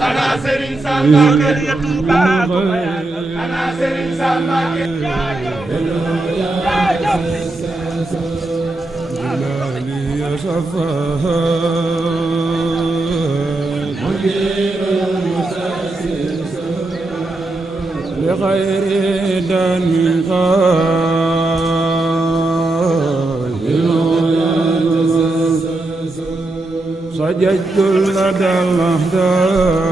Ana Serigne Sam Mbacké Touba ana Serigne Sam Mbacké لغير دم سجدت لدى الأهداء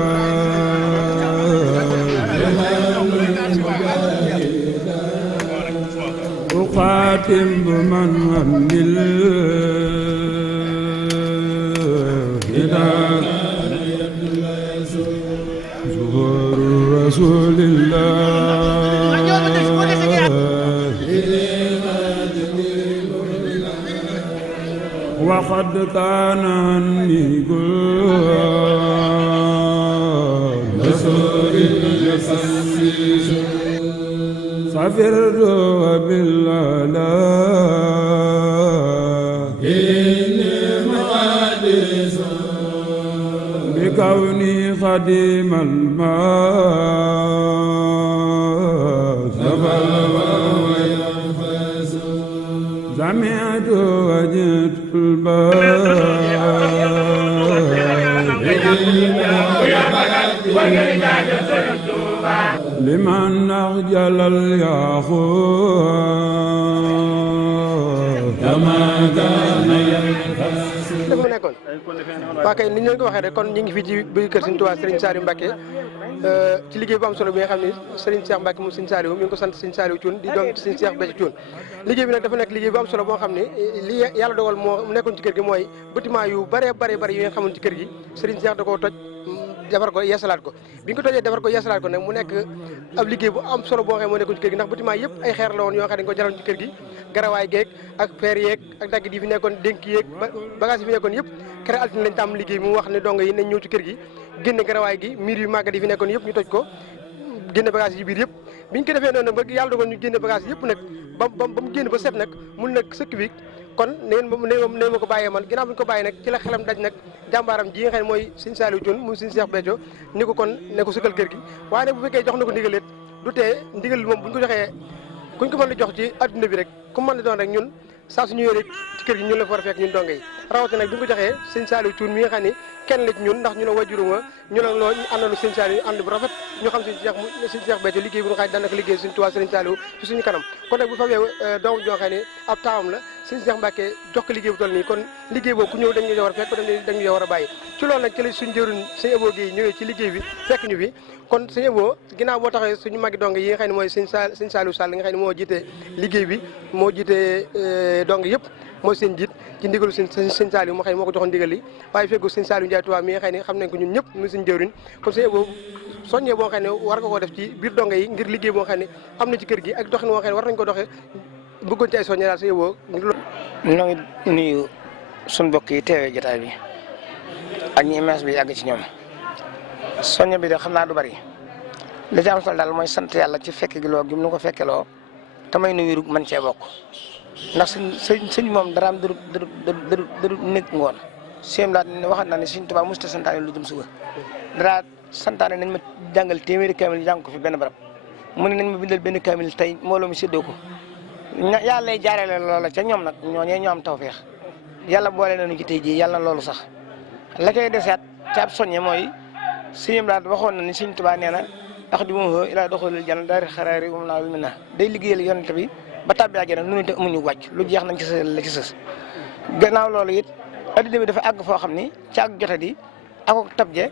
أقاتم بمن همل زهور رسول الله وقد كان عني كل رسول سافرت وبالله إني محدث بكوني خديم الماء سمعت وجدت لمن أخجل الياقوت كما كان waa kay ni ñu leen ko waxee rek kon ñu ngi fii ci biir kër Serigne Touba Serigne Saliou Mbacké ci liggéey bu am solo bi nga xam ne Serigne Cheikh Mbacké moom Serigne Saliou mi ngi ko sant Serigne Saliou Thioune di doom Serigne Cheikh Béthio Thioune liggéey bi nag dafa nekk liggéey bu am solo boo xam ne li yàlla dogal moo nekkoon ci kër gi mooy bâtiment yu bëree bëri yi nga xamoon ci kër gi Serigne Cheikh da koo toj defar ko yeesalaat ko bi nga ko tojee defar ko yeesalaat ko nag mu nekk ab liggéey bu am solo boo xam ne moo nekkoon ci kër gi ndax bâtiment yëpp ay xeer la woon yoo xam ne dañ ko jaroon ci kër gi garawaay geeg ak fer yeeg ak daggit yi fi nekkoon dénk yeeg bagage yi fi nekkoon yëpp kere altine lañ tàmm liggéey mu wax ne dongo yi nañ ñëw ci kër gi génne garawaay gi miir yu màggat yi fi nekkoon yëpp ñu toj ko génne bagage yi biir yëpp biñ ko defee noonu nag ba yàlla dogal ñu génne bagage yëpp nag ba mu génn ba set nag mun nag sëkk bi kon neen ma ko bàyyee man ginnaaw bi ñu ko bàyyee nag ci la xelam daj nag jàmbaaram ji nga xam ne mooy Serigne Saliou Thioune moom Serigne Cheikh Béthio ni ko kon ne ko sëkkal kër gi waaye nag bu fekkee jox na ko ndigalet du tee ndigal moom buñ ko joxee kuñ ko mën di jox ci adduna bi rek ku mën di doon rek ñun saa suñu yore ci kër gi ñun la fa war a fekk ñun donge yi rawatina nag bi ñu ko joxee Serigne Saliou Thioune mi nga xam ne kenn la ci ñun ndax ñu ne wajuruma ñu ne loo ñu àndandoo Serigne Saliou ànd bu rafet ñu xam Serigne Cheikh Béthio liggéey bu nga xam ne daan na ko liggéey Serigne Touba Serigne Saliou ci suñu kanam kon nag bu fabee doom joo xam ne ab taawam la Serigne Cheikh Mbacké jox ko liggéey bu toll nii kon liggéey boobu ku ñëw dañ ñu war a fekk dañu war a bàyyi ci loolu nag ci la suñu jëruñ Serigne Abo Guèye ñëwee ci liggéey bi fekk ñu fi kon Serigne Abo ginnaaw boo taxee suñu magi dong yi nga xam ne mooy Serigne Saliou Sall nga xam ne moo jiite liggéey bi moo jiite dong yëpp mooy seen jiit ci ndigalu Serigne Saliou moo xam ne moo ko joxoon ndigal li waaye fekku Serigne Saliou Ndiaye Touba mi nga xam ne xam nañ ko ñun ñëpp mu suñu jëwriñ kon Serigne Abo soññee boo xam ne war nga koo def ci biir donge yi ngir liggéey boo xam ne am na ci kër gi ak doxin boo xam ne war nañ ko doxee bëggoon ci ay soññee daal Serigne Abo ñoo ngi nuyu suñu mbokk yi teewee jotaay bi ak ñi image bi yàgg ci ñoom soññe bi de xam naa du bari li ci am solo daal mooy sant yàlla ci fekk gi loo gi mu ko fekkeloo te may nu wiru man cee bokk ndax sëñ moom dara am dëru nekk ngoon siem laa waxat naa ne Sëñ Tuubaa musta santaane lu jëm suba dara santaane nañ ma jàngal téeméeri kaamil jàng ko fi benn barab mu ne nañ ma bindal benn kaamil tey mbooloo mi séddoo ko yàlla lay jaarale loola ca ñoom nag ñooñee ñoo am tawfeex yàlla boole nañu ci tey jii yàlla na loolu sax la koy deseet ca ab soññe mooy sëñ daal waxoon na ni Sëñ Tuubaa nee na ndax di moom ilaa doxalil janna daari xaraari moom naa mi na day liggéeyal yonent bi ba tàbbi àjjana nu te amuñu wàcc lu jeex nañ ci sa la ci sës gannaaw loolu it adduna bi dafa àgg foo xam ni ci ak jote di ak tabje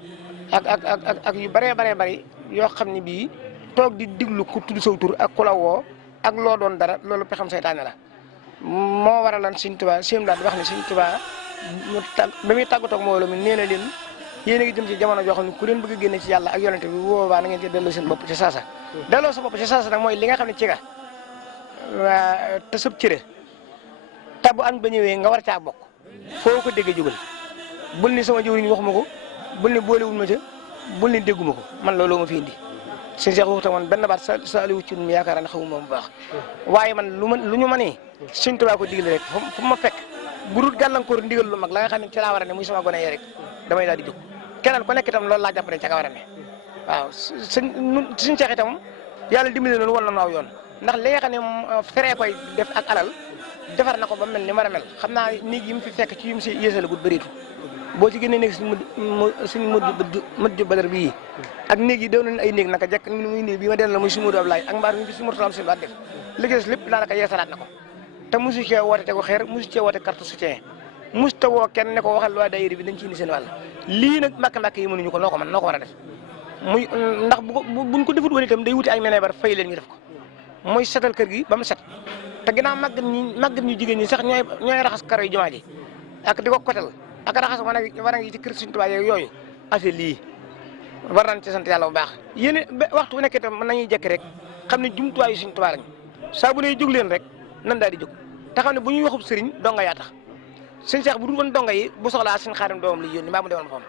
ak yu bëree bëri yoo xam ne bii toog di diglu ku tudd saw tur ak ku la woo ak loo doon dara loolu pexam seytaane la moo waralan Sëñ Tuubaa sim daal di wax ne Sëñ Tuubaa ba muy tàggatoo ak mbooloo mi nee na leen yéen a ngi jëm ci jamono joo xam ne ku leen bëgg a génne ci yàlla ak yonente bi boobaa na ngeen ci delloo seen bopp ci saasa delloo sa bopp ci saasa nag mooy li nga xam ne ci nga te sëb cëre te bu añ ba ñëwee nga war caa bokk foo ko déggee jógal bul ni sama jëwriñ waxuma ko bul ni boolewul ma ca bul ni dégguma ko man looloo ma fi indi sëñ Cheikh waxuta woon benn baat Saliou Thioune mi yaakaar naa ne xamuma bu baax waaye man lu ñu mënee sëñ Tuubaa ko digle rek fu ma fekk bu dul gàllankoor ndigal lu mag la nga xam ne ci laa war a ne muy sama gone yi rek damay daal di jóg keneen ku nekk itam loolu laa jàpp ne ca nga war a ne waaw suñ Cheikh itam yàlla dimbali noonu wala naaw yoon ndax li nga xam ne feree koy def ak alal defar na ko ba mel ni war a mel xam naa néeg yi mu fi fekk ci yu mu si yéesal gut bëreetu boo ci génnee néeg suñ mët ju badar bii ak néeg yi doon nañ ay néeg naka jekk muy néeg bi ma den la muy si Modou Ablaye ak mbaar mi fi si Mourtala si baat def liggéey lépp daanaka yeesalaat na ko te mosu cee woote te ko xeer mosu cee woote carte soutien mosu ta woo kenn ne ko waxal waa daayira bi dañ ci indi seen wàll lii nag mbàkk yi mënuñu ko noo ko war a def muy ndax buñ ko defut woon itam day wuti ay menebar fay leen ñu def ko muy setal kër gi ba mu set te ginnaaw màggat ñu jigéen ñi sax ñooy raxas karo yi jumaa ji ak di ko kotal ak raxas wanag yi ci kër Sëriñ Tuubaa yooyu affaire lii war nañ ci sant yàlla bu baax yéen waxtu bu nekk itam mën nañuy jekk rek xam ne jumtuwaayu Sëriñ Tuubaa lañ saa bu ne jóg leen rek nan daal di jóg te xam ne bu ñuy waxub sëriñ donga yaa tax sëñ Cheikh bu dul woon donga yi bu soxlaa sëñ Xaadim doomam li yónni mbaa mu demal ma fam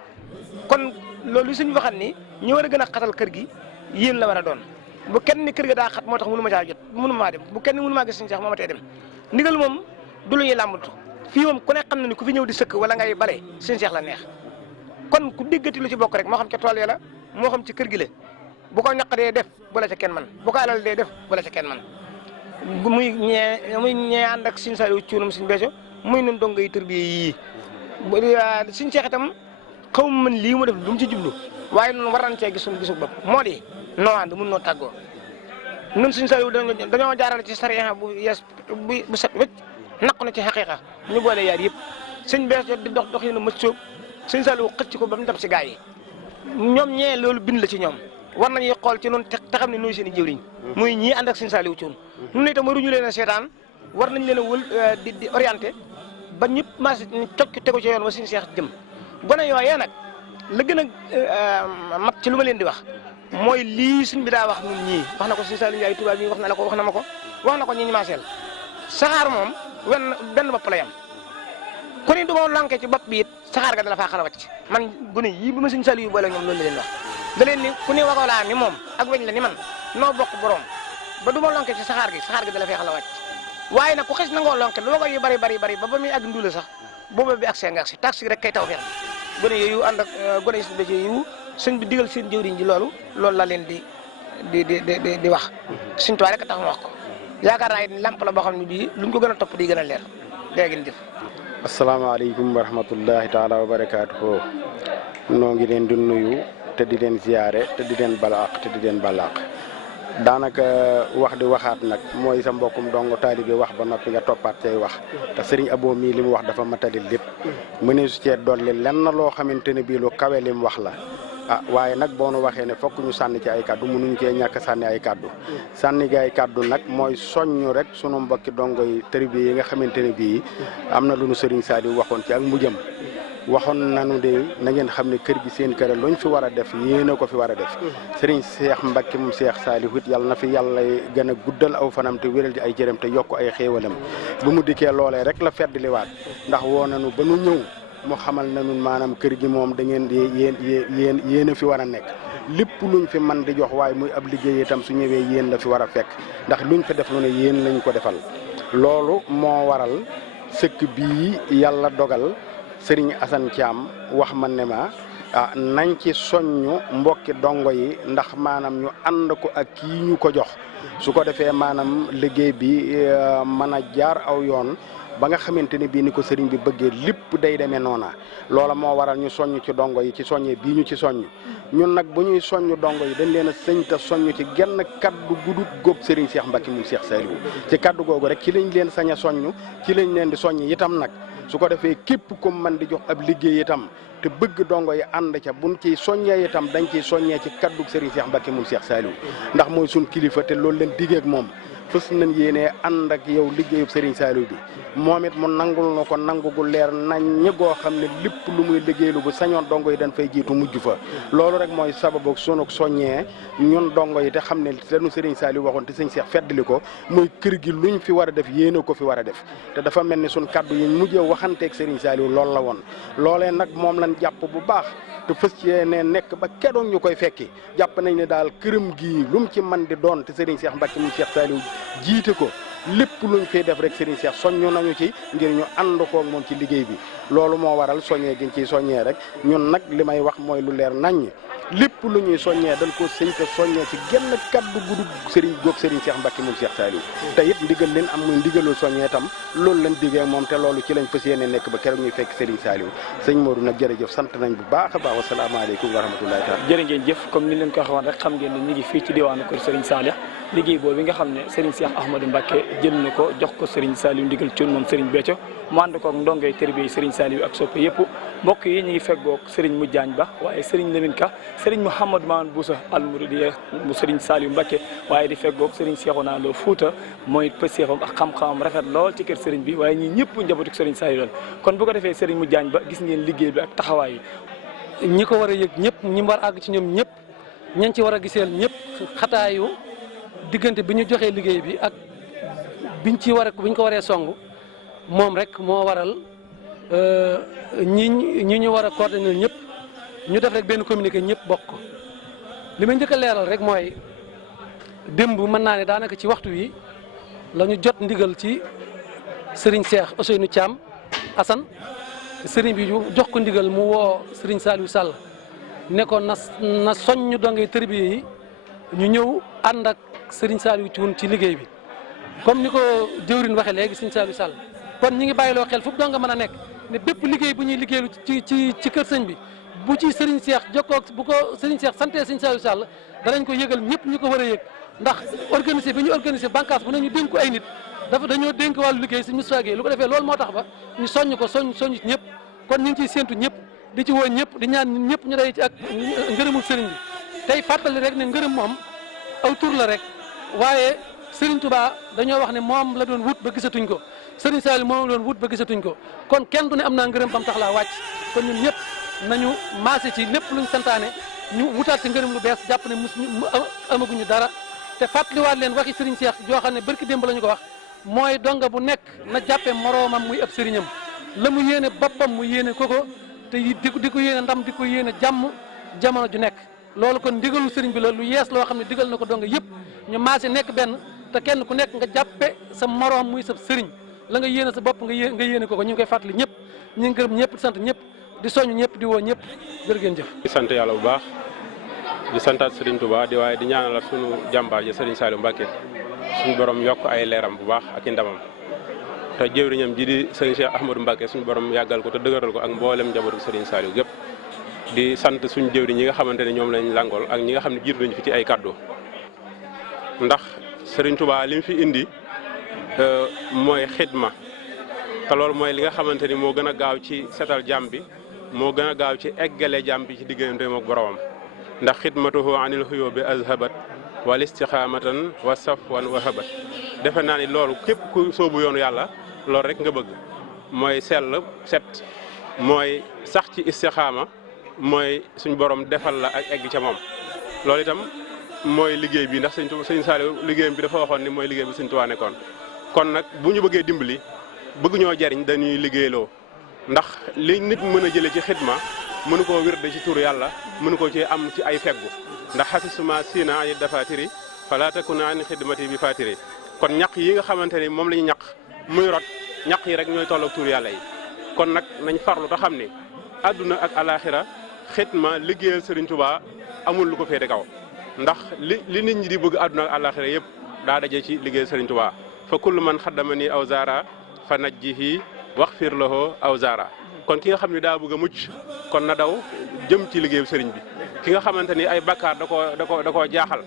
kon loolu suñu waxan ni ñu war a gën a xatal kër gi yéen la war a doon bu kenn ni kër ga daa xat moo tax mënu ma caa jot mënu maa dem bu kenn mënu maa gis sëñ Cheikh moo ma tee dem ndigal moom du lu ñuy làmbatu fii moom ku ne xam na ni ku fi ñëw di sëkk wala ngay bale sëñ Cheikh la neex kon ku déggati lu ci bokk rek moo xam ca tool ya la moo xam ci kër gi la bu ko ñaq dee def bu la ca kenn man bu ko alal dee def bu la ca kenn man muy ñee ànd ak sëñ Saliou Thioune sëñ Béthio muy nun donga yi tërbiye yii sëñ Cheikh itam xaw ma mën lii mu def lu mu ci jublu waaye noonu war nañ cee gis suñu gisu bopp moo di noo ànd mun noo tàggoo nun sëñ Saliou dañoo jaarale ci sariya bu yees bu set wécc naq na ci xaqiiqa ñu boole yaar yëpp sëñ Béthio di dox yi na mët sóob sëñ Saliou xëcc ko ba mu dem si gaa yi ñoom ñee loolu bind la ci ñoom war nañuy xool ci noonu te xam ne nooy seen i jëwriñ muy ñii ànd ak sëñ Saliou Thioune nun itam waruñu leen a seetaan war nañ leen a wël di orienté ba ñëpp marché cokk tegu ci yoon wa sëñ Cheikh jëm gone yooyee nag la gën a mat ci lu ma leen di wax mooy lii suñ bi daa wax ñun ñii wax na ko sëñ Saliou Ndiaye Touba bi wax na la ko wax na ma ko wax na ko ñi ñu maaseel saxaar moom benn bopp la yam ku ni du ma lanke ci bopp bi it saxaar ga dala faa xala wàcc man gone yii bu ma sëñ Saliou boole ñoom loolu la leen wax da leen ni ku ni wagoo laa ni moom ak weñ la ni man noo bokk borom ba du ma lonke ci saxaar gi dala fee xala wàcc waaye nag ku xis nangoo lonke lu wago yi bari ba ba muy àgg ndula sax booba bi accès nga accès taxi rek kay taw feex gone yooyu ànd ak gone yi suñu yu sëñ bi digal seen jëwriñ ji loolu la leen di wax suñ tuwaay rek tax mu wax ko yaakaar naa it lamp la boo xam ne bii luñ ko gën a topp di gën a leer léegi jëf. asalaamaaleykum wa rahmatullahi taala wa barakaatuhu noo ngi leen di nuyu te di leen ziyaare te di leen balaax te di leen balaax daanaka wax di waxaat nag mooy sa mbokkum dongo taalibe wax ba noppi nga toppaat cay wax te sëriñ Abo mii li mu wax dafa matali lépp mënee su cee dolli lenn loo xamante ne bii lu kawe li mu wax la waaye nag boo nu waxee ne fokk ñu sànni ci ay kàddu mënuñu cee ñàkk sànni ay kàddu sànni gi ay kàddu nag mooy soññu rek sunu mbokki dongo yi taalibe yi nga xamante ne bii am na lu nu sëriñ Saliou waxoon ci ak mujjam waxoon nañu de na ngeen xam ne kër gi seen kër luñ fi war a def yéen a ko fi war a def sëriñ Cheikh Mbacke moom Cheikh Saliou it yàlla na fi yàlla gën a guddal aw fanam te wéral ci ay jërëm te yokk ay xéewalam bu mu dikkee loolee rek la fedd liwaat ndax woo nañu ba nu ñëw mu xamal nañu maanaam kër gi moom da ngeen di yéen a fi war a nekk lépp luñ fi man di jox waaye muy ab liggéey itam su ñëwee yéen la fi war a fekk ndax luñ fi def lu ne yéen lañ ko defal loolu moo waral sëkk bii yàlla dogal Sëriñ Assane Thiam wax ma ne ma nañ ci soññu mbokki dongo yi ndax maanaam ñu ànd ko ak kii ñu ko jox su ko defee maanaam liggéey bi mën a jaar aw yoon ba nga xamante ne bii ni ko sëriñ bi bëggee lépp day demee noona loola moo waral ñu soññ ci dongo yi ci soññee bii ñu ci soññ ñun nag bu ñuy soññ dongo yi dañ leen a sëñ te soññ ci genn kaddu gudut góob Sëriñ Cheikh Mbacke moom Cheikh Saliou ci kaddu googu rek ci lañ leen sañ a soññ ci lañ leen di soññ itam nag su ko defee képp ku man di jox ab liggéey itam te bëgg dongo yi ànd ca buñ ciy soññee itam dañ ciy soññee ci kaddu Serigne Cheikh Mbacke moom Cheikh Saliou ndax mooy suñ kilifa te loolu leen diggee ak moom fës nañ yéenee ànd ak yow liggéeyub Serigne Saliou bi moom it mu nangul na ko nangu gu leer nañ ñi goo xam ne lépp lu muy liggéeylu bu sañoon dongo yi dañ fay jiitu mujj fa loolu rek mooy sababu sunu soññee ñun dongo yi te xam ne lanu Serigne Saliou waxoon te sëñ Cheikh feddali ko muy kër gi luñ fi war a def yéene ko fi war a def te dafa mel ni suñ kaddu yi mujjee waxanteeg Serigne Saliou loolu la woon loolee nag moom lañ jàpp bu baax te fës yéene nekk ba keroog ñu koy fekki jàpp nañ ne daal këram gii lu mu ci man di doon te Serigne Cheikh Mbacke mu Cheikh Saliou jiite ko lépp luñ fiy def rek Serigne Cheikh soññu nañu ci ngir ñu ànd koog moom ci liggéey bi loolu moo waral soññee giñ ciy soññee rek ñun nag li may wax mooy lu leer naññ lépp lu ñuy soññee dañ ko sëñ te soññee ci genn kaddu guddug Serigne góog Serigne Cheikh Mbacke mu Cheikh Saliou te it ndigal leen am muy ndigalul soññee tam loolu lañ diggee moom te loolu ci lañ fas yéene nekk ba keroog ñuy fekk Serigne Saliou sëñ Modou nag jërëjëf sant nañ bu baax a baax wasalaamaaleykum wa rahmatullahi taala jërë ngeen jëf comme ni leen ko waxoon rek xam ngeen ne ñu ngi fii ci diwaanu kër Serigne Saliou liggéey boobu nga xam ne Serigne Cheikh Ahmadou Mbacke jël na ko jox ko Serigne Saliou ndigal Thioune moom Serigne Béthio mu ànd koog ndongay tërbiye Serigne Saliou ak soppe yëpp mbokk yi ñu ngi feggoog Serigne Madiagne Ba waaye Serigne Lamine Ka Serigne Mouhamadou Maane Boussa Almouridiya mu Serigne Saliou Mbacke waaye di feggoog Serigne Cheikhouna Lo Fouta mooy pëseexam ak xam-xamam rafet lool ci kër Serigne bi waaye ñi ñëpp njabootu Serigne Saliou kon bu ko defee Serigne Madiagne Ba gis ngeen liggéey bi ak taxawaay yi ñi ko war a yëg ñëpp ñi war a àgg ci ñoom ñëpp ñañ ci war a giseel ñëpp xataayu diggante bi ñu joxee liggéey bi ak biñ ko waree song moom rek moo waral ñi ñu war a coordonner ñëpp ñu def rek benn communiqué ñëpp bokk ko li may njëkk a leeral rek mooy démb mën naa ne daanaka ci waxtu wi la ñu jot ndigal ci Serigne Cheikh Ousseynou Thiam Assane Serigne bi jox ko ndigal mu woo Serigne Saliou Sall ne ko na soññ dongay tërbiye yi ñu ñëw ànd ak Serigne Saliou Thioune ci liggéey bi comme ni ko jëwriñ waxee léegi Serigne Saliou Sall kon ñi ngi bàyyiloo xel fu donga mën a nekk ne bépp liggéey bu ñuy liggéeylu ci kër sëñ bi bu ci Serigne Cheikh jokkoo bu ko Serigne Cheikh santee Serigne Saliou Sall danañ ko yëgal ñëpp ñu ko war a yëg ndax organisé bi ñu organisé bànqaas bu ne ñu dénk ko ay nit dañoo dénk wàllu liggéey si Moustapha Gueye lu ko defee loolu moo tax ba ñu soññ ko soññ ñëpp kon ñu ngi ciy séentu ñëpp di ci woo ñëpp di ñaan ñëpp ñu day ci ak ngërëmul Serigne bi tey fàttali rek ne ngërëm moom aw tur la rek waaye Serigne Touba dañoo wax ne moom la doon wut ba gisatuñ ko Serigne Saliou moom la doon wut ba gisatuñ ko kon kenn du ne am naa ngërëm bam tax laa wàcc kon ñun ñëpp nañu maase ci lépp luñ santaane ñu wutaat ci ngërëm lu bees jàpp ne amaguñu dara te fàttaliwaat leen waxi Serigne Cheikh joo xam ne barki démb la ñu ko wax mooy donga bu nekk na jàppe moroomam muy ab sëriñam la mu yéene boppam mu yéene koko te di ko yéene ndam di ko yéene jàmm jamono ju nekk loolu kon ndigalu sëriñ bi la lu yees loo xam ne digal na ko donga yëpp ñu maase nekk benn te kenn ku nekk nga jàppe sa moroom muy sa sëriñ la nga yéene sa bopp nga yéene koko ñu ngi koy fàttali ñëpp ñu ngi gërëm ñëpp di sant ñëpp di soññ ñëpp di woo ñëpp jërë ngeen jëf. di sant yàlla bu baax di santaat Serigne Touba di waaye di ñaanal sunu jàmbaar ji Serigne Saliou Mbacke suñu borom yokk ay leeram bu baax ak i ndamam te jëwriñam ji di Serigne Cheikh Ahmadou Mbacke suñu borom yàggal ko te dëgëral ko ak mboolem njabootu Serigne Saliou gépp di sant suñu jëwriñ ñi nga xamante ne ñoom lañ langool ak ñi nga xam ne jiitu nañu fi ci ay kaddu ndax Serigne Touba li mu fi indi mooy xidma te loolu mooy li nga xamante ni moo gën a gaaw ci setal jàmm bi moo gën a gaaw ci eggale jàmm bi ci digganteem ak boromam ndax xidmatuhu anil xuyubi azhabat wal istixaamatan wa safwan wa habat defe naa ni loolu képp ku soobu yoonu yàlla loolu rek nga bëgg mooy sell set mooy sax ci istixaama mooy suñ borom defal la ak egg ca moom loolu itam mooy liggéey bi ndax sëñ Saliou liggéeyam bi dafa waxoon ni mooy liggéey bi sëñ Tuubaa nekkoon kon nag bu ñu bëggee dimbali bëgg ñoo jariñ dañuy liggéeyloo ndax li nit mën a jële ci xidma mënu koo wirde ci tur yàlla mënu ko ci am ci ay feggu ndax xasisuma siina ay dafatiri fala takuna an xidmati bi fatiri kon ñaq yi nga xamante ni moom la ñu ñaq muy rot ñaq yi rek ñooy tolloog tur yàlla yi kon nag nañ farlu te xam ni àdduna ak alaxira xidma liggéeyal Serigne Touba amul lu ko féete kaw ndax li nit ñi di bëgg àdduna ak alaxira yëpp daa daje ci liggéeyal Serigne Touba fa kullu man xaddama ni aw zara fa najjihi waxfir lahu aw zara kon ki nga xam ne daa bëgg a mucc kon na daw jëm ci liggéeyu sëriñ bi ki nga xamante ni ay bakkaar da koo jaaxal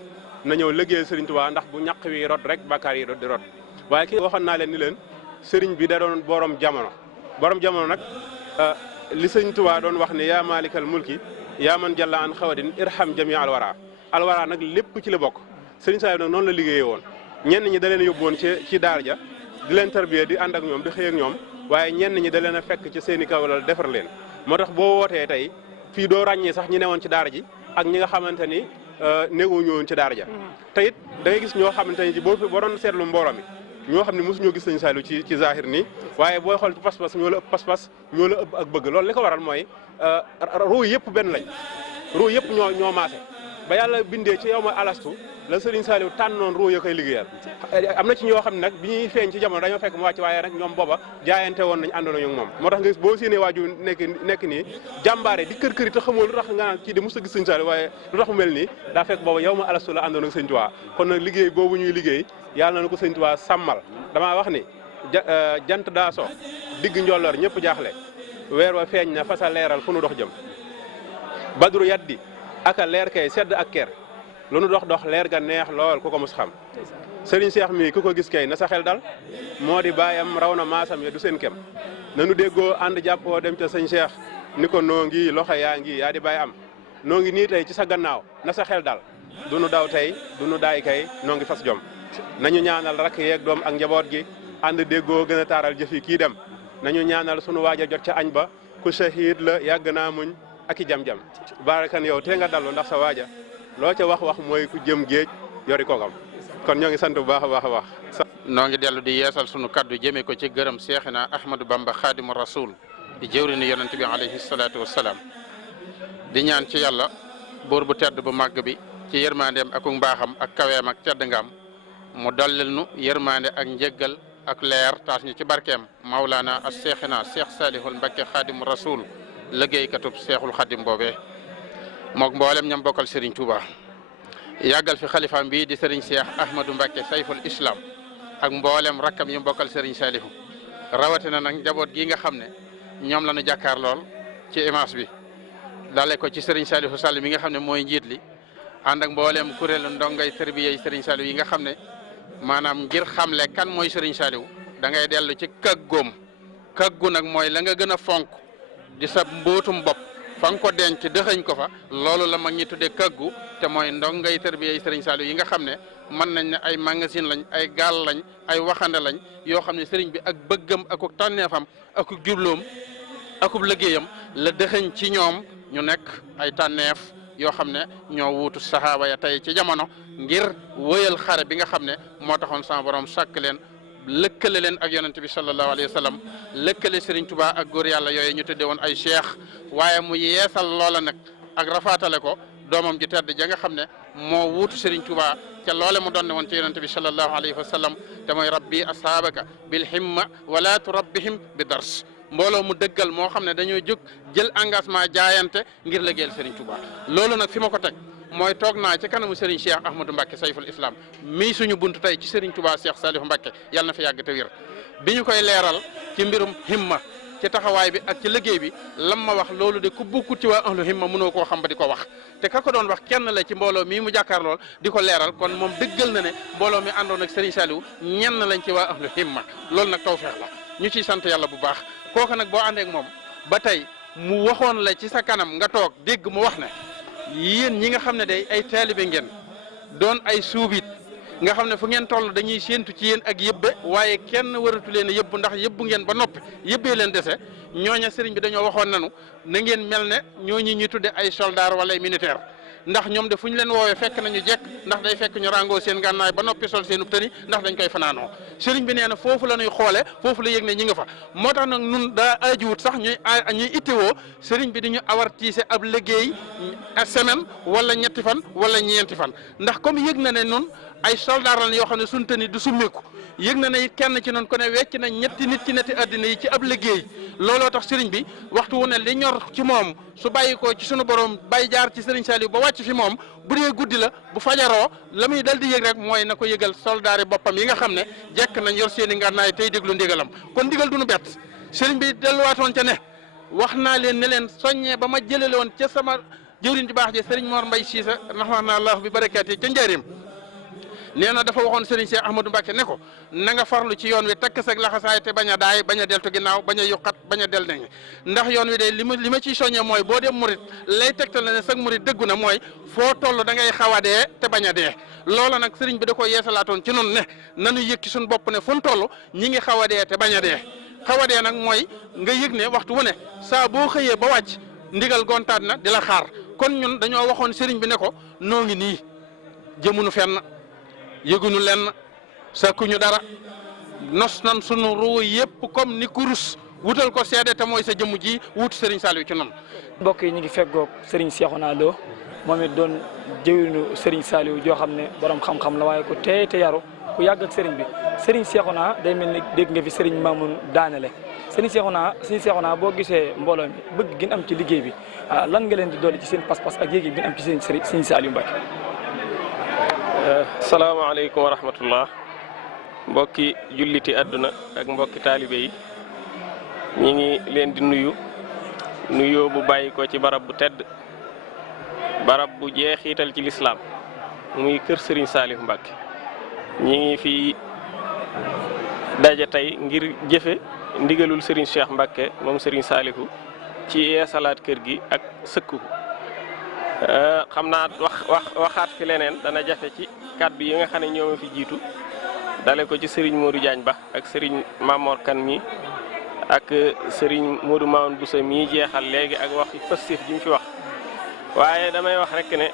na ñëw liggéeyu Serigne Touba ndax bu ñaq wi rot rek bakkaar yi di rot waaye ki waxoon naa leen ni leen sëriñ bi da doon borom jamono nag li Serigne Touba doon wax ne yaa maalikal mulki yaa man jalla an xawadin irham jami alwara nag lépp ci la bokk Serigne Saliou nag noonu la liggéeyee woon ñenn ñi da leen yóbbu woon ci daar ja di leen tarbiya di ànd ak ñoom di xëy ak ñoom waaye ñenn ñi da leen a fekk ci seen i kaw la defar leen moo tax boo wootee tey fii doo ràññee sax ñi newoon ci daara ji ak ñi nga xamante ni newuñu woon ci daara ja te it da ngay gis ñoo xamante ni boo doon seetlu mbooloo mi ñoo xam ne mosuñoo gis sëñ Saliou ci zahir nii waaye booy xool ci pas-pas ñoo la ëpp pas-pas ñoo la ëpp ak bëgg loolu li ko waral mooy ruu yëpp benn lañ ruu yëpp ñoo maase ba yàlla bindee ci yow ma alastu la Serigne Saliou tànnoon ruu ya koy liggéeyal am na ci ñoo xam ne nag bi ñuy feeñ ci jamono dañoo fekk mu wàcc waaye nag ñoom booba jaayante woon nañ àndoon ak moom moo tax nga gis boo séenee waaju nekk nii jàmbaare di kër-kër yi te xamoo lu tax nga naan kii de mos a gis Serigne Saliou waaye lu tax mu mel nii daa fekk booba yow ma alastu la àndoon ak Serigne Touba kon nag liggéey boobu ñuy liggéey yàlla na ko Serigne Touba sàmmal damaa wax ni jant daa so digg njolloor ñëpp jaaxle weer wa feeñ na fa sa leeral fu nu dox jëm badru yaddi aka leer kay sedd ak ker lu nu dox leer ga neex lool ku ko mos xam Serigne Cheikh mi ku ko gis kay na sa xel dal moo di baayam raw na maasam ya du seen kem nanu déggoo ànd jàppoo dem ca sëñ Cheikh ni ko noo ngi loxo yaa ngi yaa di bàyyi am noo ngi nii tey ci sa gannaaw na sa xel dal du nu daw tey du nu daay kay noo ngi fas jom nañu ñaanal rakk yeeg doom ak njaboot gi ànd déggoo gën a taaral jëf yi kii dem nañu ñaanal sunu waaja jot ca añ ba ku shahid la yàgg naa muñ ak i jam-jam baarakan yow tee nga dallu ndax sa waaja loo ca wax mooy ku jëm géej yori koogam kon ñoo ngi sant bu baax a baax a baax. noo ngi dellu di yeesal sunu kaddu jëmee ko ci gërëm Seexina Ahmadou Bamba Xaadimu Rasul di jëwriñu yonent bi alayhi salaatu wassalaam di ñaan ci yàlla buur bu tedd bu màgg bi ci yërmandeem ak mbaaxam ak kaweem ak tedd ngaam mu dollil nu yërmande ak njëggal ak leer taas ñu ci barkeem Maulana as Seexina Seex Saalihul Mbakke Xaadimu Rasul liggéeykatub Seexul Xaadim boobee mook mboolem ñam bokkal Serigne Touba yàggal fi xalifaam bii di Serigne Cheikh Ahmadou Mbakke Sayful Islam ak mboolem rakkam yi bokkal Serigne Salihu rawatina nag njaboot gi nga xam ne ñoom la ñu jàkkaar lool ci image bi dale ko ci Serigne Salihu Sall mi nga xam ne mooy njiit li ànd ak mboolem kuréelu ndongay tarbiyey Serigne Salihu yi nga xam ne maanaam ngir xamle kan mooy Serigne Salihu da ngay dellu ci kàggoom kàggu nag mooy la nga gën a fonk di sa mbootum bopp fa nga ko denc dëxëñ ko fa loolu la mag ñi tuddee kàggu te mooy ndongay tarbiyey Serigne Saliou yi nga xam ne mën nañ ne ay magasin lañ ay gaal lañ ay waxande lañ yoo xam ne Serigne bi ak bëggam ak tànneefam ak jubloom ak liggéeyam la dëxëñ ci ñoom ñu nekk ay tànneef yoo xam ne ñoo wuutu saxaaba ya tey ci jamono ngir wëyal xare bi nga xam ne moo taxoon sama borom sàkk leen lëkkale leen ak yonent bi sallallahu alayhi wa sallam lëkkale Serigne Touba ak góor yàlla yooyu ñu tuddee woon ay cheikh waaye mu yeesal loola nag ak rafaatale ko doomam ji tedd ja nga xam ne moo wuutu Serigne Touba ca loole mu doon ne woon ci yonent bi sallallahu alayhi wa sallam te mooy rabbi ashaabaka bil himma wala turabbihim bi dars mbooloo mu dëggal moo xam ne dañoo jóg jël engagement jaayante ngir liggéeyal Serigne Touba loolu nag fi ma ko teg mooy toog naa ci kanamu Serigne Cheikh Ahmadou Mbacké Sayful Islam mii suñu buntu tey ci Serigne Touba Cheikh Saliou Mbacké yàlla na fi yàgg te wér bi ñu koy leeral ci mbirum himma ci taxawaay bi ak ci liggéey bi lam ma wax loolu de ku bokkut ci waa ahlu himma mënoo koo xam ba di ko wax te ka ko doon wax kenn la ci mbooloo mii mu jàkkaar lool di ko leeral kon moom dëggal na ne mbooloo mi àndoon ak Serigne Saliou ñenn lañ ci waa ahlu himma loolu nag tawfeex la ñu ciy sant yàlla bu baax kooku nag boo àndeek moom ba tey mu waxoon la ci sa kanam nga toog dégg mu wax ne yéen ñi nga xam ne day ay taalibe ngeen doon ay suubit nga xam ne fu ngeen toll dañuy séentu ci yéen ak yëbbe waaye kenn waratu leen a yëbbu ndax yëbbu ngeen ba noppi yëbbee leen dese ñooña sëriñ bi dañoo waxoon nanu na ngeen mel ne ñooñu ñuy tudde ay soldat wala ay militaire ndax ñoom de fu ñu leen woowee fekk nañu jekk ndax day fekk ñu ràngoo seen gànnaay ba noppi sol seen ub tëni ndax dañ koy fanaanoo sëriñ bi nee na foofu la ñuy xoole foofu la yëg ne ñi nga fa moo tax nag nun daa ajuwut sax ñuy ittewoo sëriñ bi di ñu awartiise ab liggéey semaine wala ñetti fan wala ñeenti fan ndax comme yëg na ne nun ay soldat lañ yoo xam ne suñu tëni du summeeku yëg na ne kenn ci noonu ku ne wecc na ñetti nit ci netti àddina yi ci ab liggéey looloo tax sëriñ bi waxtu wu ne li ñor ci moom su bàyyi ko ci sunu borom bay jaar ci sëriñ Saliou ba wàcc fi moom bu dee guddi la bu fajaroo la muy dal di yëg rek mooy na ko yëgal soldaari boppam yi nga xam ne jekk nañ yor seen i ngànnaay tey déglu ndigalam kon ndigal du nu bett sëriñ bi delluwaatoon ca ne wax naa leen ne leen soññee ba ma jëlale woon ca sama jëwriñ di baax ji sëriñ Mor Mbaye Cissé rahmaana Allah bi barakaat yi ca njëriñ nee na dafa waxoon Serigne Cheikh Ahmadou Mbacké ne ko na nga farlu ci yoon wi takk sag laxasaay te bañ a daay bañ a deltu ginnaaw bañ a yuqat bañ a del nañ ndax yoon wi de li ma ciy soññee mooy boo dee murit lay tegtal na ne sag murit dëggu na mooy foo toll da ngay xaw a dee te bañ a dee loola nag Serigne bi da ko yeesalaatoon ci noonu ne nanu yëg ci suñu bopp ne fu ñu toll ñi ngi xaw a dee te bañ a dee xaw a dee nag mooy nga yëg ne waxtu wu ne saa boo xëyee ba wàcc ndigal gontaat na di la xaar kon ñun dañoo waxoon Serigne bi ne ko noo ngi nii jëmunu fenn yëguñu lenn sakkuñu dara nos nan sunu ruu yëpp comme ni kurus wutal ko seede te mooy sa jëmm ji wut Serigne Saliou ci noonu. mbokk yi ñu ngi feggoog Serigne Cheikhouna Lo moom it doon jëwriñu Serigne Saliou joo xam ne borom xam-xam la waaye ku teey te yaru ku yàgg ak Serigne bi Serigne Cheikhouna day mel ni dégg nga fi Serigne Mamoun daanele Serigne Cheikhouna boo gisee mbooloo mi bëgg gën am ci liggéey bi lan nga leen di dolli ci seen pas-pas ak yéegi gën am ci Serigne Saliou Mbacké. salaamaaleykum wa rahmatullah mbokki julliti àdduna ak mbokki taalibe yi ñi ngi leen di nuyoo bu bàyyi ko ci barab bu tedd barab bu jeexital ci lislaam muy kër Serigne Saliou Mbacké ñi ngi fi daje tey ngir jëfe ndigalul Serigne Cheikh Mbacké moom Serigne Saliou ci yeesalaat kër gi ak sëkku xam naa waxaat fi leneen dana jafe ci kàddu yi nga xam ne ñoo ma fi jiitu dale ko ci Serigne Modou Diagne Ba ak Serigne Mamor Kane mi ak Serigne Modou Mamoun Boussa mii jeexal léegi ak wax positif ji mu fi wax waaye damay wax rek ne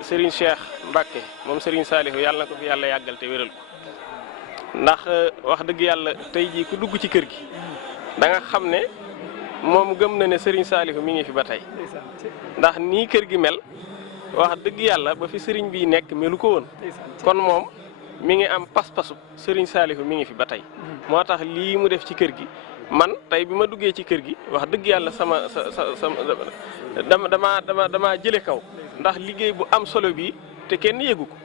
Serigne Cheikh Mbacké moom Serigne Saliou yàlla na ko fi yàlla yàggal te wéral ko ndax wax dëgg yàlla tey jii ku dugg ci kër gi da nga xam ne moom gëm na ne Serigne Saliou mi ngi fi ba tey ndax nii kër gi mel wax dëgg yàlla ba fi Serigne bi nekk melu ko woon kon moom mi ngi am pas-pasu Serigne Saliou mi ngi fi ba tey moo tax lii mu def ci kër gi man tey bi ma duggee ci kër gi wax dëgg yàlla sama dama jële kaw ndax liggéey bu am solo bi te kenn yëgu ko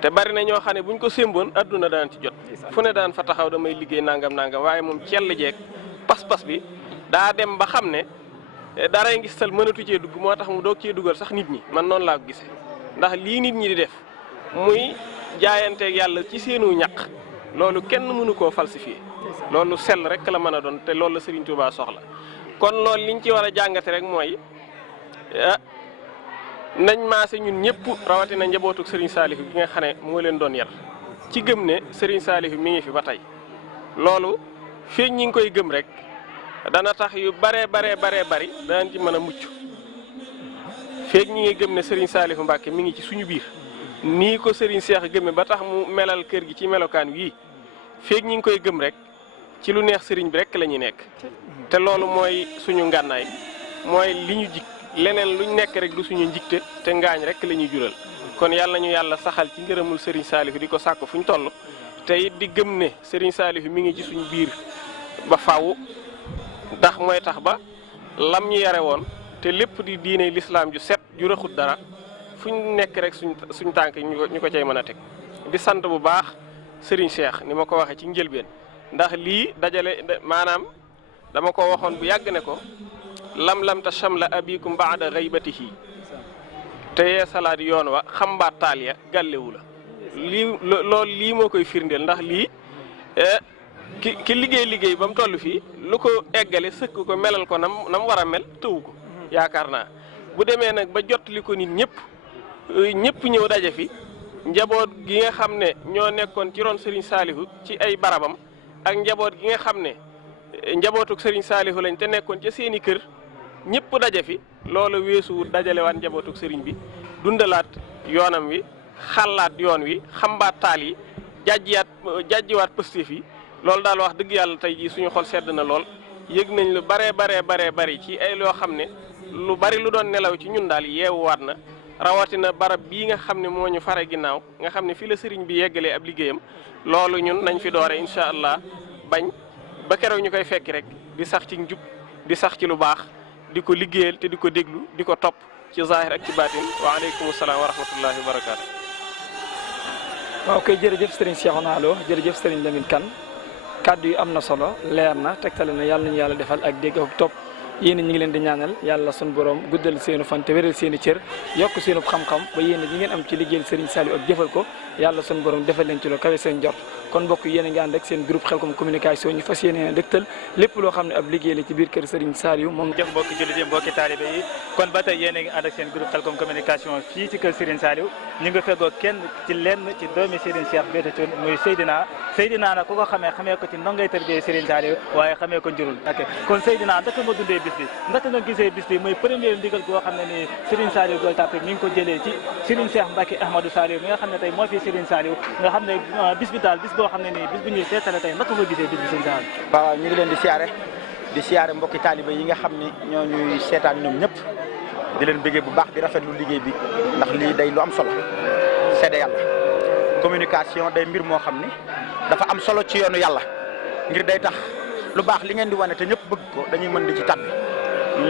te bari na ñoo xam ne buñ ko sémboon adduna daan ci jot fu ne daan fa taxaw damay liggéey nangam waaye moom cell jeeg pas-pas bi daa dem ba xam ne daray ngistal mënatu cee dugg moo tax mu doog cee dugal sax nit ñi man noonu laa ko gisee ndax lii nit ñi di def muy jaayanteeg yàlla ci seenu ñaq loolu kenn mënu koo falsifié loolu sell rek la mën a doon te loolu la Serigne Touba soxla kon loolu liñ ci war a jàngate rek mooy nañ maase ñun ñëpp rawatina njabootuk Serigne Saliou gi nga xam ne moo leen doon yar ci gëm ne Serigne Saliou mi ngi fi ba tey loolu feeg ñi ngi koy gëm rek dana tax yu bari danañ ci mën a mucc feeg ñi ngi gëm ne Serigne Saliou Mbacké mi ngi ci suñu biir nii ko Serigne Cheikh gëmme ba tax mu melal kër gi ci melokaan wii feeg ñi ngi koy gëm rek ci lu neex Serigne bi rek la ñuy nekk te loolu mooy suñu ngànnaay mooy li ñu jik leneen luñ nekk rek du suñu njikte te ngaañ rek la ñuy jural kon yàlla ñu yàlla saxal ci ngërëmul Serigne Saliou di ko sàkk fu ñu toll te it di gëm ne Serigne Saliou mi ngi ci suñu biir ba faaw ndax mooy tax ba lam ñu yare woon te lépp di diine lislaam ju set ju raxut dara fu ñu nekk rek suñ tànk ñu ko cay mën a teg di sant bu baax Serigne Cheikh ni ma ko waxee ci njëlbeen ndax lii dajale maanaam dama ko waxoon bu yàgg ne ko lam ta chamla abikum baada gaybatihi te yee salaat yoon wa xambaat taal ya gàllewu la lii moo koy firndeel ndax lii ki liggéey ba mu toll fii lu ko eggale sëkk ko melal ko nam war a mel tëwu ko yaakaar naa bu demee nag ba jot li ko nit ñëpp ñëw daje fi njaboot gi nga xam ne ñoo nekkoon ci ron Serigne Saliou ci ay barabam ak njaboot gi nga xam ne njabootuk Serigne Saliou lañ te nekkoon ca seeni kër ñëpp daje fi loolu weesuwut dajalewaat njabootuk Serigne bi dundalaat yoonam wi xalaat yoon wi xambaat taal yi jàjjiwaat pëstéef yi loolu daal wax dëgg yàlla tey jii suñu xol sedd na lool yëg nañ lu bari ci ay loo xam ne lu bari lu doon nelaw ci ñun daal yeewuwaat na rawatina barab bii nga xam ne moo ñu fare ginnaaw nga xam ne fii la Serigne bi yeggalee ab liggéeyam loolu ñun nañ fi doore incha allah bañ ba keroog ñu koy fekki rek di sax ci njub di sax ci lu baax di ko liggéeyal te di ko déglu di ko topp ci zahir ak ci baatin wa aleykum salaam wa rahmatullahi wa barakaatu. waaw kay jërëjëf Serigne Cheikhouna Lo jërëjëf Serigne Lamine Kane kaddu yi am na solo leer na tegtale na yàlla nañu yàlla defal ak dégg ak topp yéen ñi ngi leen di ñaanal yàlla sun borom guddal seenu fan te wéral seeni cër yokk seenu xam-xam ba yéen ñi ngeen am ci liggéeyal Serigne Saliou ak jëfal ko yàlla sun borom defal leen ci loo kawe seen njort kon mbokk yéen a ngi ànd ak seen groupe Khelcom communication ñu fas yéene dëgtal lépp loo xam ne ab liggéey la ci biir kër Serigne Saliou moom jëf mbokki jullit yi mbokki taalibe yi kon ba tey yéen a ngi ànd ak seen groupe Khelcom communication fii ci kër Serigne Saliou ñu nga feggoo kenn ci lenn ci doomi Serigne Cheikh Béthio Thioune muy Seydina nag ku ko xamee ko ci ndongay tarbiyee Serigne Saliou waaye xamee ko njurul kon Seydina ndaka nga dundee bis bi ndaka nga gisee bis bi muy premier ndigal goo xam ne ni Serigne Saliou Gueule Tapée mi ngi ko jëlee ci Serigne Cheikh Mbacké Ahmadou Saliou mi nga xam ne tey moo fi Serigne Saliou nga xam ne bis bi daal bis koo xam ne nii bis bu ñuy seetale tey naka nga gisee bis bi sëñ Saliou. waaw ñu ngi leen di siyaare mbokki taaliba yi nga xam ni ñoo ñuy seetaan ñoom ñëpp di leen bëggee bu baax di rafetlu liggéey bi ndax lii day lu am solo seede yàlla communication day mbir moo xam ni dafa am solo ci yoonu yàlla ngir day tax lu baax li ngeen di wane te ñëpp bëgg ko dañuy mën di ci tàbbi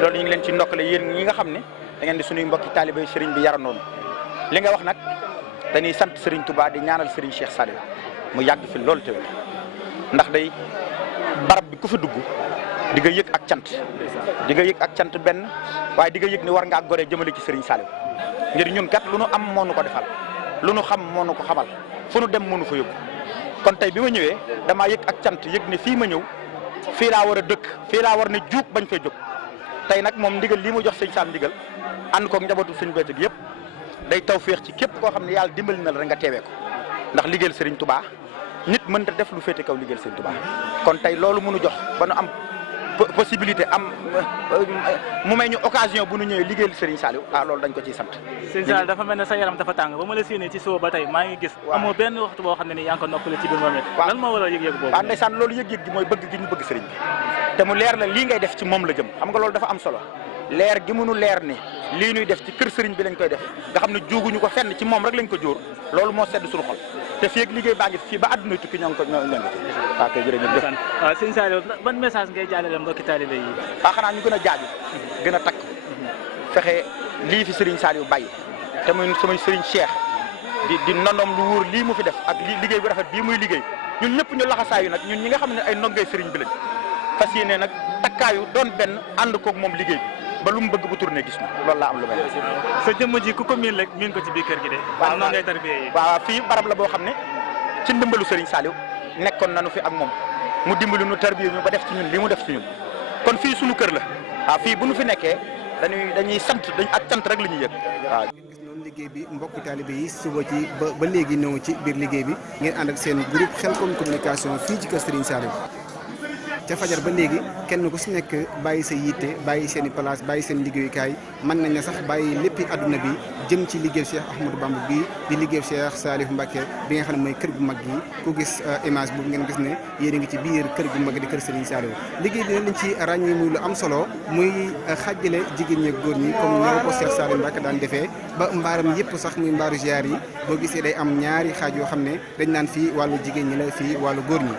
loolu ñu ngi leen ci ndokkale yéen ñi nga xam ne da ngeen di suñuy mbokki taaliba yi sëriñ bi yaranoonu li nga wax nag dañuy sant sëriñ Touba di ñaanal sëriñ Cheikh Saliou mu yàgg fi loolu te ndax day barab bi ku fi dugg di nga yëg ak cant di nga yëg ak cant benn waaye di nga yëg ni war ngaa goree jëmale ci sëriñ Saliou ngir ñun kat lu nu am moo nu ko defal lu nu xam moo nu ko xamal fu nu dem moo nu fa yóbbu kon tey bi ma ñëwee damaa yëg ak cant yëg ne fii ma ñëw fii laa war a dëkk fii laa war ne juug bañ fay jóg tey nag moom ndigal lii mu jox sëñ Sam ndigal ànd koog njabootu sëñ Béthio gi yëpp day taw féex ci képp koo xam ne yàlla dimbali na la rek nga teewee ko ndax liggéeyal sëriñ Touba nit mënta def lu féete kaw liggéeyal sëriñ Touba kon tey loolu mënu jox ba nu am possibilité am mu may ñu occasion bu nu ñëwee liggéeyal sëriñ Saliou loolu dañ ko ciy sant. sëñ Saliou dafa mel ne sa yaram dafa tàng ba ma la séenee ci soo ba tey maa ngi gis. amoo benn waxtu boo xam ne nii yaa ngi ko noppale ci biir moom it. lan moo waral yëg-yëg boobu. waaw ndeysaan loolu yëg-yëg gi mooy bëgg gi ñu bëgg sëriñ bi te mu leer la lii ngay def ci moom la jëm xam nga loolu dafa am solo leer gi mënu leer ni lii ñuy def ci kër sëriñ bi lañ koy def nga xam ne juuguñu ko fenn ci moom rek lañ ko jóor loolu moo sedd suñu xol te fii ak liggéey baa ngi fii ba àdduna tukki ñoo ngi ko ñoo ngi waaw kay jërëjëf. waaw sëñ Saliou ban message ngay jàllale mbokki taalibe yi. xanaa ñu gën a jaaju gën a takk fexe lii fi sëriñ Saliou bàyyi te muy samay sëriñ Cheikh di nonom lu wóor lii mu fi def ak liggéey bu rafet bii muy liggéey ñun ñëpp ñu laxasaayu nag ñun ñi nga xam ne ay ndongay sëriñ bi lañ fas yéene nag takkaayu doon benn ànd koog moom liggéey bi ba lu mu bëgg bu tourné gis na loolu laa am lu mel. sa jëmm ji ku ko miin rek miin ko ci biir kër gi de. waaw noonu ngay tarbiyee yi. waaw fii barab la boo xam ne ci ndimbalu sëriñ Saliou nekkoon nañu fi ak moom mu dimbali nu tarbiyee ñu ba def ci ñun li mu def ci ñun kon fii suñu kër la waaw fii bu nu fi nekkee dañuy sant ak sant rek la ñuy yëg waaw. gis noonu liggéey bi mbokk taalibe yi suba ci ba léegi ñëw ci biir liggéey bi ngeen ànd ak seen groupe Khelcom communication fii ci kër Serigne Saliou ca fajar ba léegi kenn ku si nekk bàyyi sa yitte bàyyi seen i place bàyyi seen liggéeyukaay mën nañ ne sax bàyyi léppi àdduna bi jëm ci liggéeyu Cheikh Ahmadou Bamba bii di liggéeyu Cheikh Saliou Mbacké bi nga xam ne mooy kër gu mag gi ku gis image boobu ngeen gis ne yéen a ngi ci biir kër gu mag di kër Serigne Saliou liggéey bi nag lañ ci ràññee muy lu am solo muy xàjjale jigéen ñi ak góor ñi comme ñoo ko Cheikh Saliou Mbacké daan defee ba mbaaram yëpp sax muy mbaaru ziar yi boo gisee day am ñaari xaaj yoo xam ne dañ naan fii wàllu jigéen ñi la fii wàllu góor ñi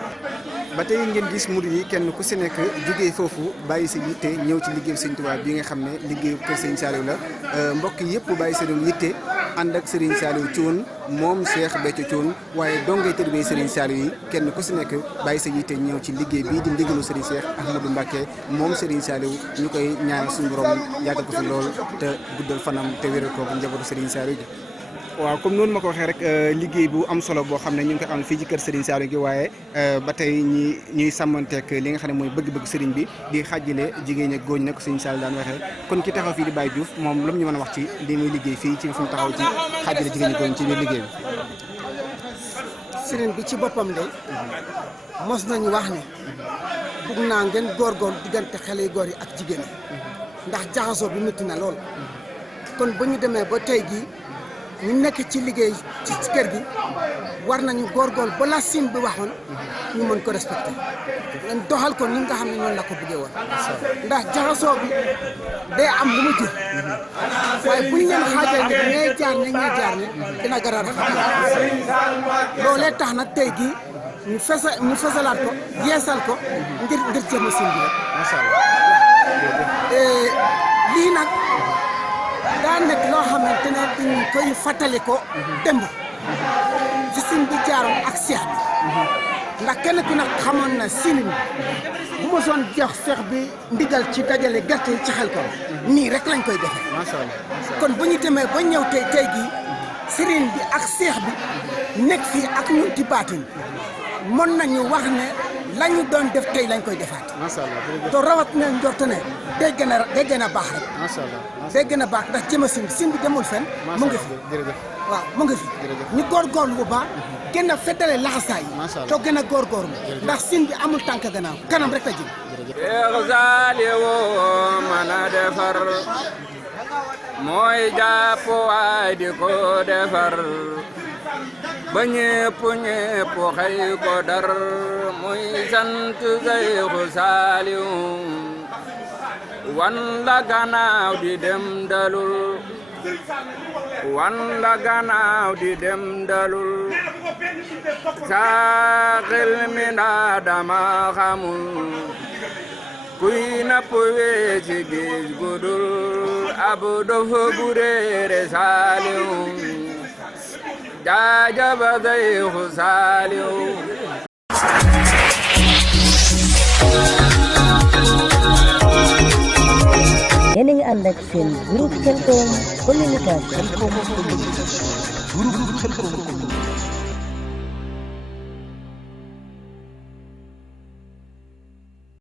ba tey ngeen gis murid yi kenn ku si nekk jógee foofu bàyyi sa yitte ñëw ci liggéeyu Serigne Touba bi nga xam ne liggéeyu kër Serigne Saliou la mbokk yëpp bàyyi seen yitte ànd ak Serigne Saliou Thioune moom Cheikh Béthio Thioune waaye dongay tërbee Serigne Saliou yi kenn ku si nekk bàyyi sa yitte ñëw ci liggéey bii di ndigalu Serigne Cheikh Ahmadou Mbacké moom Serigne Saliou ñu koy ñaan suñu borom yàggal ko fi lool te guddal fanam te wéral ko njabootu Serigne Saliou ji. waaw comme noonu ma ko waxee rek liggéey bu am solo boo xam ne ñu ngi koy am fii ci kër Serigne Saliou gi waaye ba tey ñuy sàmmanteeg li nga xam ne mooy bëgg-bëgg Serigne bi di xàjjale jigéen ñi ak góor ñi nag Serigne Saliou daan waxee kon ki taxaw fii di Baye Diouf moom lu mu ñu mën a wax ci li muy liggéey fii ci fu mu taxaw ci xàjjale jigéen ñi góor ñi ci biir liggéey bi. Serigne bi ci boppam de mos nañu wax ne bugg naa ngeen góorgóorlu diggante xale yu góor yi ak jigéen ñi ndax jaxasoo bi métti na lool kon bu ñu demee ba tey jii ñu nekk ci liggéey ci kër gi war nañu góorgóorlu ba la sim bi waxoon ñu mën ko respecté ngeen doxal ko ni nga xam ne noonu la ko bëggee woon ndax jaxasoo bi day am lu mu jur waaye bu ñu leen xaajal ne ñay jaar ne ñay jaar ne dina gën a rafet loolee tax nag tey jii ñu fesalaat ko yeesal ko ngir jëmm sim bi rek macha allah lii nag daa nekk loo xamante ne dañ koy fàttali ko démb ci sin bi jaaroon ak seex bi ndax kenn ku nag xamoon na sinin bu ma soon jox seex bi ndigal ci dajale gerte yi ci xel ko nii rek lañ koy defee macha allah kon bu ñu demee ba ñëw tey jii sëriñ bi ak seex bi nekk fii ak ñun ci baatin mën nañu wax ne la ñu doon def tey lañ koy defaat. macha allah te rawat na njort ne day gën a baax rek. macha allah day gën a baax ndax jëma sin bi demul fen mu ngi fi waaw mu ngi fi. ñu góorgóorlu bu baax. gën a feddale laxasaay yi. macha allah te gën a góorgóorlu. ndax sin bi amul tànk gannaaw kanam rek a jëm. Cheikh Saliou mën a defar mooy jàpp waay di ko defar ba ñépp xëy ko dar muy sant Seexu Saaliw wan la gannaaw di dem dalul wan la gannaaw di dem dalul saa xel mi ndaa dama xamul kuy napp wee ci géej gudul ab dof bu réere Saaliw jaajaba Seexu Saaliw yéen a ngi ànd ak seen groupe Khelcom communication.